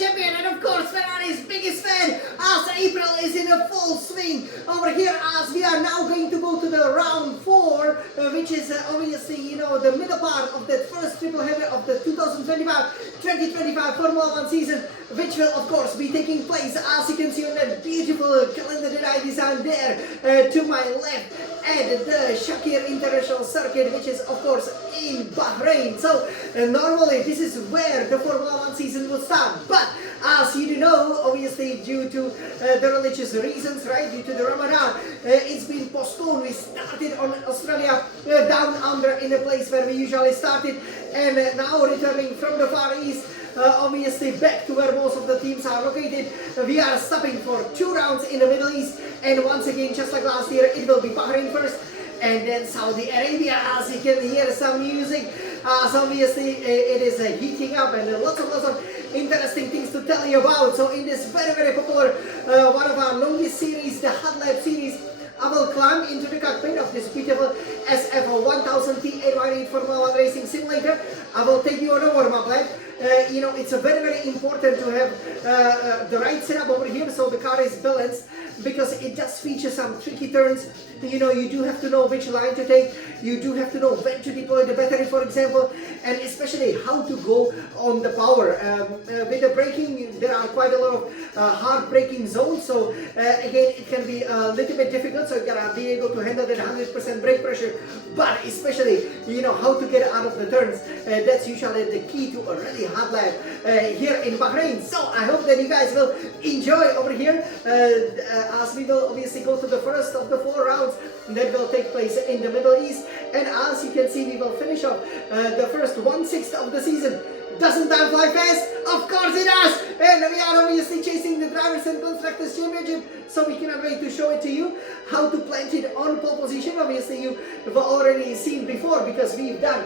champion, and of course Ferrari's biggest fan, as April is in a full swing over here, as we are now going to go to the round 4, which is obviously, you know, the middle part of the first triple header of the 2025 Formula 1 season, which will of course be taking place, as you can see on that beautiful calendar that I designed there to my left, at the Bahrain International Circuit, which is of course in Bahrain. So normally this is where the Formula 1 season will start, but as you do know, obviously due to the religious reasons, right, due to the Ramadan, it's been postponed. We started on Australia, down under, in a place where we usually started, and now returning from the Far East, obviously back to where most of the teams are located. We are stopping for 2 rounds in the Middle East, and once again, just like last year, it will be Bahrain first, and then Saudi Arabia, as you can hear some music. So obviously it is heating up, and lots of interesting things to tell you about. So in this very popular, one of our longest series, the Hot Lap series, I will climb into the cockpit of this beautiful SF1000 T818 Formula 1 Racing Simulator. I will take you on a warm-up lap. You know, it's very important to have the right setup over here so the car is balanced, because it does feature some tricky turns. You know, you do have to know which line to take, you do have to know when to deploy the battery, for example, and especially how to go on the power. With the braking, there are quite a lot of hard braking zones, so again, it can be a little bit difficult, so you gotta be able to handle that 100% brake pressure, but especially, you know, how to get out of the turns. That's usually the key to a really hot lap here in Bahrain. So I hope that you guys will enjoy over here, as we will obviously go to the first of the 4 rounds that will take place in the Middle East, and as you can see, we will finish off the first 1/6 of the season. Doesn't time fly fast? Of course it does! And we are obviously chasing the Drivers and Constructors Championship, so we cannot wait to show it to you, how to plant it on pole position. Obviously you have already seen before, because we've done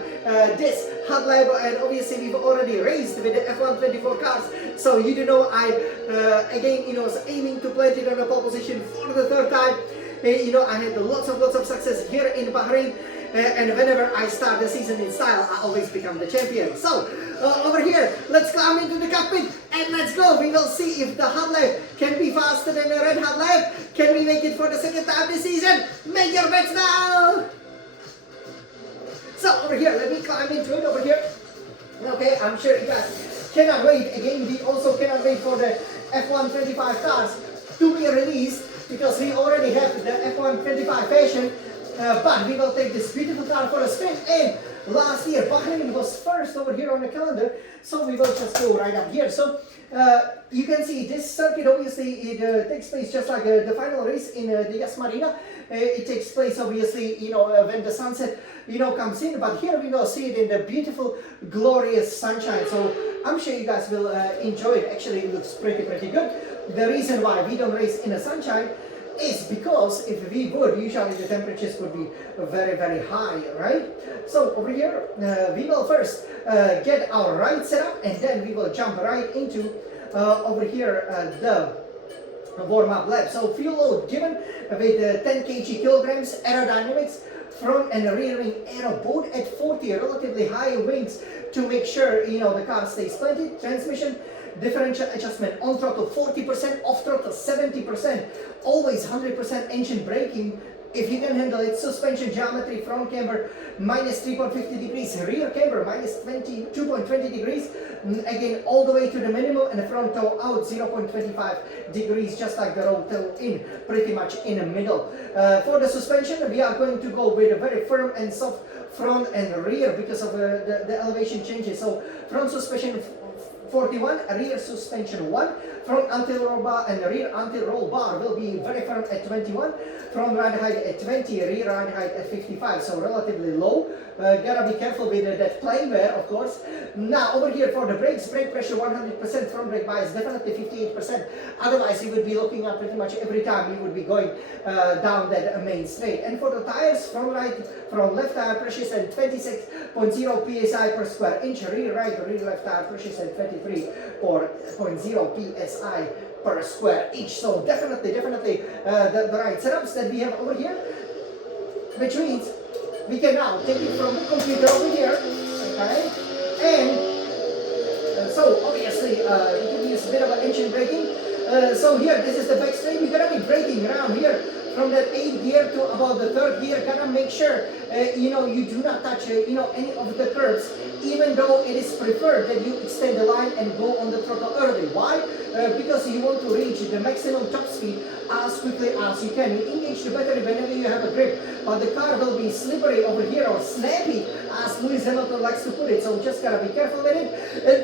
this hot lap, and obviously we've already raced with the F124 cars, so you do know I again, you know, was aiming to plant it on a pole position for the 3rd time. You know, I had lots of success here in Bahrain, and whenever I start the season in style, I always become the champion. So over here, let's climb into the cockpit and let's go. We will see if the hot lap can be faster than the red hot lap. Can we make it for the 2nd time this season? Make your bets now! So over here, let me climb into it over here. Okay, I'm sure you guys cannot wait. Again, we also cannot wait for the F125 cars to be released, because we already have the F125 fashion, but we will take this beautiful car for a spin. And last year Bahrain was first over here on the calendar, so we will just go right up here. So you can see this circuit, obviously it takes place just like the final race in the Yas Marina. It takes place obviously, you know, when the sunset, you know, comes in, but here we will see it in the beautiful glorious sunshine. So I'm sure you guys will enjoy it. Actually, it looks pretty good. The reason why we don't race in the sunshine is because if we would, usually the temperatures would be very high, right? So over here, we will first get our right setup, and then we will jump right into over here the warm-up lap. So fuel load given with 10 kilograms, aerodynamics, front and rear wing aero both at 40 relatively high wings to make sure, you know, the car stays planted. Transmission, differential adjustment on throttle 40%, off throttle 70%, always 100% engine braking if you can handle it. Suspension geometry, front camber minus 3.50 degrees, rear camber minus 2.20 degrees, again all the way to the minimum, and the front toe out 0.25 degrees, just like the road toe in, pretty much in the middle. For the suspension, we are going to go with a very firm and soft front and rear because of the elevation changes. So front suspension 41, rear suspension 1, front anti-roll bar and rear anti-roll bar will be very firm at 21, front ride height at 20, rear ride height at 55, so relatively low. Gotta be careful with that plane wear, of course. Now over here for the brakes, brake pressure 100%, front brake bias definitely 58%, otherwise you would be looking at pretty much every time you would be going down that main straight. And for the tires, front left tire pressures at 26.0 psi per square inch, rear left tire pressures at 23.0 psi per square inch. So definitely the right setups that we have over here, which means we can now take it from the computer over here, okay? And so obviously it can be use a bit of an engine braking. So here, this is the back straight. You're gonna be braking around here from that 8th gear to about the 3rd gear. Gonna make sure you do not touch any of the curbs, even though it is preferred that you extend the line and go on the throttle early. Why? Because you want to reach the maximum top speed as quickly as you can. You engage the battery whenever you have a grip, but the car will be slippery over here, or snappy, as Lewis Hamilton likes to put it. So just gotta be careful with it.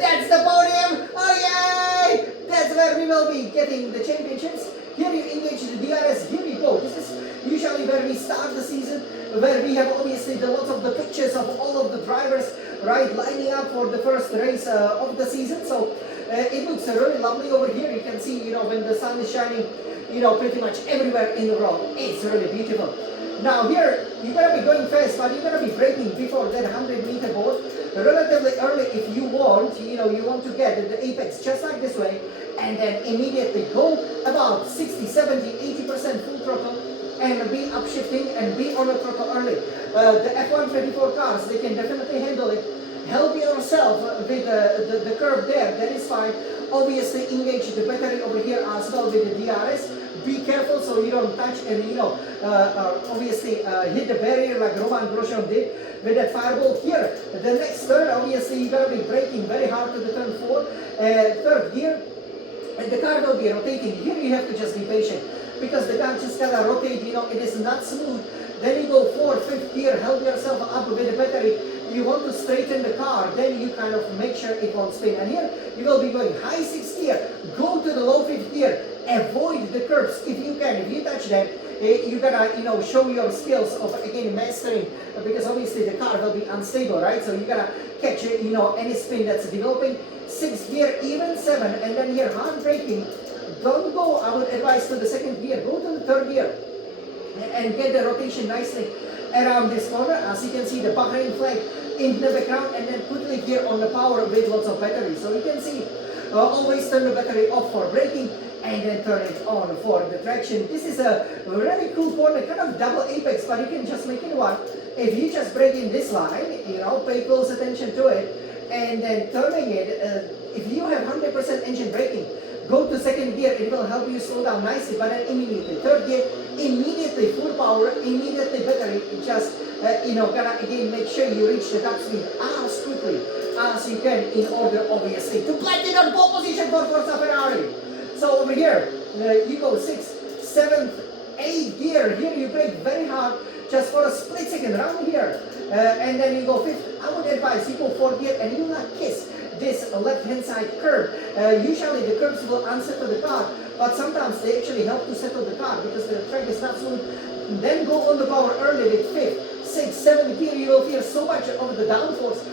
That's the podium. Oh yay! That's where we will be getting the championships. Here you engage the DRS. Here you go. This is usually where we start the season, where we have obviously lots of the pictures of all of the drivers, right, lining up for the first race of the season. So it looks really lovely over here. You can see, when the sun is shining, pretty much everywhere in the road. It's really beautiful. Now here, you're gonna be going fast, but you're gonna be braking before that 100-meter board relatively early if you want. You want to get the apex just like this way, and then immediately go about 60, 70, 80% full throttle and be upshifting and be on the throttle early. The F124 cars, they can definitely handle it. Help yourself with the curb there, that is fine. Obviously engage the battery over here as well with the DRS. Be careful so you don't touch and obviously hit the barrier like Roman Grosjean did with that firebolt here. The next turn, obviously you're gonna be braking very hard to the turn 4, 3rd gear, and the car will be rotating. Here you have to just be patient because the car just gotta rotate, it is not smooth. Then you go 4th, 5th gear, help yourself up with the battery. You want to straighten the car, then you kind of make sure it won't spin. And here you will be going high 6th gear, go to the low 5th gear, avoid the curbs if you can. If you touch them, you gotta show your skills of again mastering, because obviously the car will be unstable, right? So you gotta catch any spin that's developing. 6th gear, even 7, and then here hard braking. Don't go, I would advise, to the 2nd gear, go to the 3rd gear and get the rotation nicely around this corner. As you can see, the Bahrain flag in the background, and then quickly here on the power with lots of battery. So you can see, always turn the battery off for braking and then turn it on for the traction. This is a really cool corner, kind of double apex, but you can just make it one. If you just brake in this line, pay close attention to it, and then turning it, if you have 100% engine braking, go to 2nd gear, it will help you slow down nicely, but then immediately 3rd gear, immediately full power, immediately battery, just gotta again make sure you reach the top speed as quickly as you can in order obviously to platinum pole position for FORZA FERRARI. So over here, you go 6th, 7th, 8th gear, here you brake very hard just for a split second around here, and then you go 5th. I would advise you go 4th gear and you not kiss this left-hand side curb. Usually the curbs will unsettle the car, but sometimes they actually help to settle the car because the track is not smooth. Then go on the power early with 5th, 6th, 7th gear. You will feel so much of the downforce.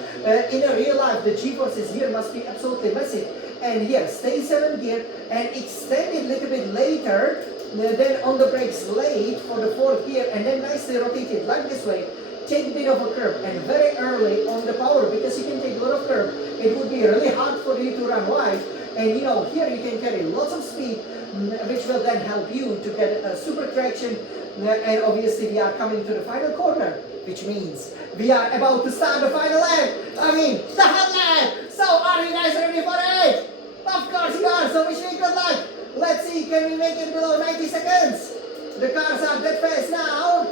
In a real life, the G-forces here must be absolutely massive. And here, stay 7th gear and extend it a little bit later, then on the brakes late for the 4th gear, and then nicely rotate it like this way. Take a bit of a curb and very early on the power, because you can take a lot of curb. It would be really hard for you to run wide, and here you can carry lots of speed, which will then help you to get a super traction. And obviously we are coming to the final corner, which means we are about to start the final lap. The hot lap. So are you guys ready for it? Of course you are, so wish me good luck. Let's see, can we make it below 90 seconds? The cars are that fast now.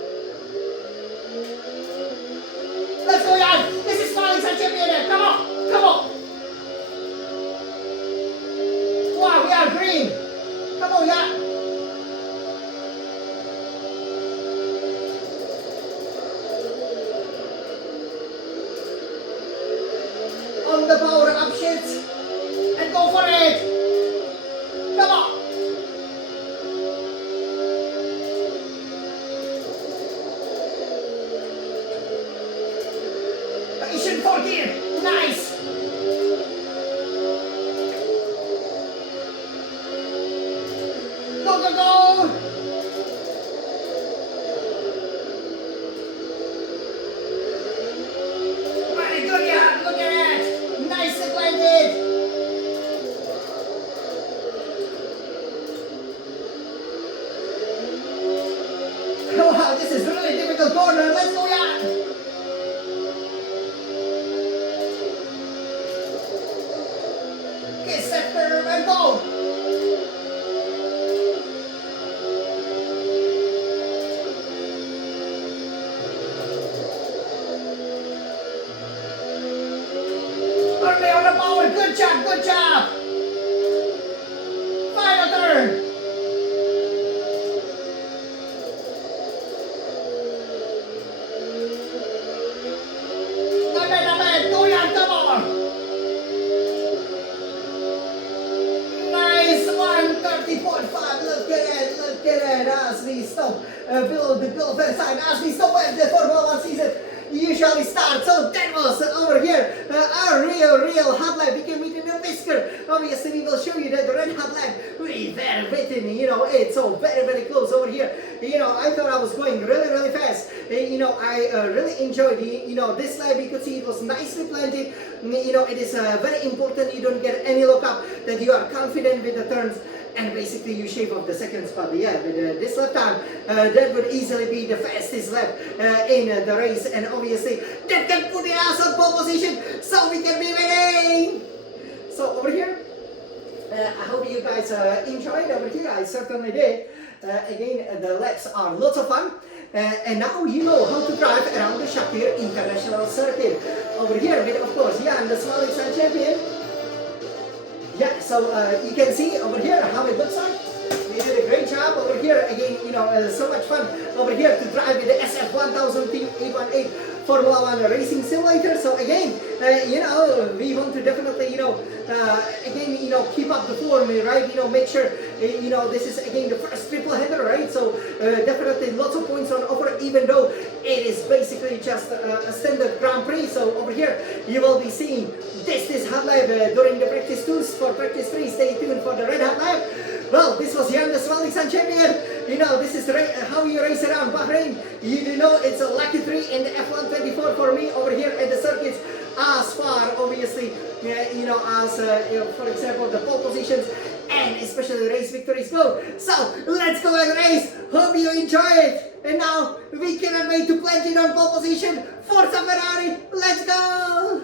Let's go, guys! This is Scarlet champion! Come on! Come on! Wow, we are green! Come on, yeah! On the power upshift and go for it! Come on! Position 14, nice! Go, go, go! Very good, yeah, look at it! Nicely planted! Wow, this is really difficult corner, let's go, yeah! Kiss that curve and let's go! Firmly on the power, good job, good job! Final turn! Not bad, go on, come on! Nice, 130.5, look at it, as we stop below the goal fence line, as we stop at the Formula 1 season usually starts. So that was over here our real hot lap. We can meet in the whisker. Obviously we will show you that the red hot lap we very written, you know, it's so very close over here. You know, I thought I was going really fast. You know, I really enjoyed this lap. You could see it was nicely planted. You know, it is very important you don't get any lockup, that you are confident with the turns, and basically you shave off the second spot. Yeah, with this lap time, that would easily be the fastest lap in the race, and obviously that can put us on pole position so we can be winning. So over here, I hope you guys enjoyed. Over here I certainly did. Again, the laps are lots of fun. And now you know how to drive around the Bahrain International Circuit. Over here with, of course, Jan, the smallest champion. Yeah, so you can see over here how it looks like. We did a great job over here. Again, you know, so much fun over here to drive with the SF1000 Team 818 Formula 1 Racing Simulator. So again, you know, we want to definitely, you know, again, you know, keep up the form, right? You know, make sure, you know, this is again the first triple header, right? So definitely lots of points on offer, even though it is basically just a standard Grand Prix. So over here, you will be seeing this hot lap during the practice 2s. For practice 3, stay tuned for the red hot lap. Well, this was Jan, the Smalling champion. You know, this is how you race around Bahrain. You do know it's a lucky 3 in the F124 for me over here at the circuits. As far, obviously, you know, as you know, for example, the pole positions and especially race victories go. So let's go and race. Hope you enjoy it. And now we cannot wait to plant it on pole position. Forza Ferrari, let's go!